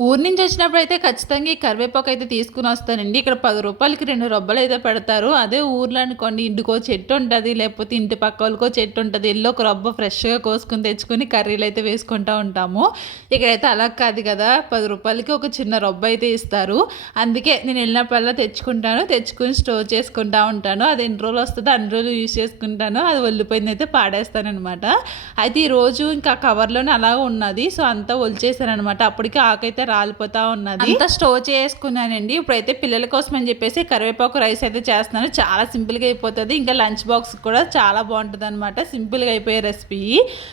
ఊరు నుంచి వచ్చినప్పుడు అయితే ఖచ్చితంగా ఈ కరివేపాకు అయితే తీసుకుని వస్తానండి. ఇక్కడ రూ. 10కి 2 రొబ్బలు అయితే పెడతారు. అదే ఊర్లో అనుకోండి ఇంటికో చెట్టు ఉంటది. లేకపోతే ఇంటి పక్కోళ్ళకో చెట్టు ఉంటది. ఎళ్లి ఒక రొబ్బ ఫ్రెష్‌గా కోసుకొని తెచ్చుకొని కర్రీలు అయితే వేసుకుంటా ఉంటాము. ఇక్కడైతే అలా కాదు కదా! రూ. 10కి ఒక చిన్న రొబ్బ అయితే ఇస్తారు. అందుకే నేను వెళ్ళినప్పుడల్లా తెచ్చుకుంటాను. తెచ్చుకొని స్టోర్ చేసుకుంటా ఉంటాను. అది ఎన్ని రోజులు వస్తదో అన్ని రోజులు యూజ్ చేసుకుంటాను. అది ఒలిపోయిందైతే పాడేస్తాననమాట. అయితే ఈరోజు ఇంకా కవర్‌లోనే అలా ఉన్నది. సో, అంతా ఒలిచేసాననమాట. అప్పటికి ఆకైతే రాలిపోతా ఉన్నది. అంతా స్టోర్ చేసుకున్నానండి. ఇప్పుడైతే పిల్లల కోసం అని చెప్పేసి కరివేపాకు రైస్ అయితే చేస్తున్నాను. చాలా సింపుల్‌గా అయిపోతది. ఇంకా లంచ్ బాక్స్ కూడా చాలా బాగుంటదనమాట. సింపుల్‌గా అయిపోయే రెసిపీ.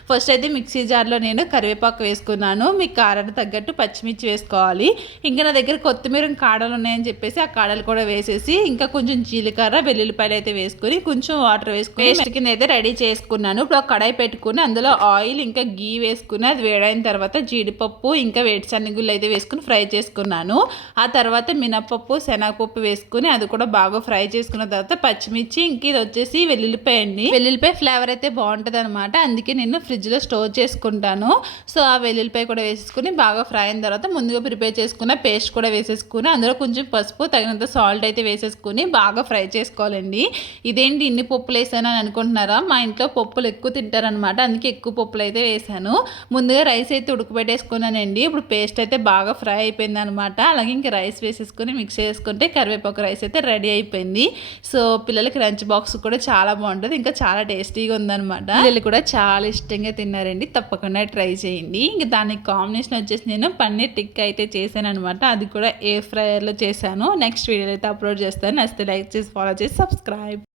ఫస్ట్ అయితే మిక్సీ జార్‌లో నేను కరివేపాకు వేసుకున్నాను. మీ కారానికి తగ్గట్టు పచ్చిమిర్చి వేసుకోవాలి. ఇంకా నా దగ్గర కొత్తిమీర కాడలు ఉన్నాయని చెప్పేసి ఆ కాడలు కూడా వేసేసి ఇంకా కొంచెం జీలకర్ర వెల్లుల్లిపాయలు అయితే వేసుకొని కొంచెం వాటర్ వేసుకొని పేస్ట్ కింద అయితే రెడీ చేసుకున్నాను. ఇప్పుడు ఒక కడాయి పెట్టుకుని అందులో ఆయిల్ ఇంకా గీ వేసుకుని అది వేడైన తర్వాత జీడిపప్పు ఇంకా వేరుశనగగుళ్ళు అయితే వేసుకుని ఫ్రై చేసుకున్నాను. ఆ తర్వాత మినపప్పు శనగపప్పు వేసుకుని అది కూడా బాగా ఫ్రై చేసుకున్న తర్వాత పచ్చిమిర్చి ఇంక ఇది వచ్చేసి వెల్లుల్లిపాయ అండి. వెల్లుల్లిపాయ ఫ్లేవర్ అయితే బాగుంటుంది అనమాట. అందుకే నేను ఫ్రిడ్జ్లో స్టోర్ చేసుకుంటాను. సో ఆ వెల్లుల్లిపాయ కూడా వేసేసుకుని బాగా ఫ్రై అయిన తర్వాత ముందుగా ప్రిపేర్ చేసుకున్న పేస్ట్ కూడా వేసేసుకుని అందులో కొంచెం పసుపు తగినంత సాల్ట్ అయితే వేసేసుకుని బాగా ఫ్రై చేసుకోవాలండి. ఇదేంటి ఇన్ని పప్పులు వేసాను అని అనుకుంటున్నారా? మా ఇంట్లో పప్పులు ఎక్కువ తింటారనమాట. అందుకే ఎక్కువ పప్పులు అయితే వేసాను. ముందుగా రైస్ అయితే ఉడకబెట్టేసుకున్నానండి. ఇప్పుడు పేస్ట్ అయితే బాగా ఫ్రై అయిపోయింది అనమాట. అలాగే ఇంకా రైస్ వేసేసుకొని మిక్స్ చేసుకుంటే కరివేపాకు రైస్ అయితే రెడీ అయిపోయింది. సో పిల్లలకి లంచ్ బాక్స్ కూడా చాలా బాగుంటుంది. ఇంకా చాలా టేస్టీగా ఉందనమాట. పిల్లలు కూడా చాలా ఇష్టంగా తిన్నారండి. తప్పకుండా ట్రై చేయండి. ఇంకా దానికి కాంబినేషన్ వచ్చేసి నేను పన్నీర్ టిక్కా అయితే చేశాను అనమాట. అది కూడా ఎయిర్ ఫ్రైయర్లో చేశాను. నెక్స్ట్ వీడియోలో అయితే అప్లోడ్ చేస్తాను. నచ్చితే లైక్ చేసి ఫాలో చేసి సబ్స్క్రైబ్.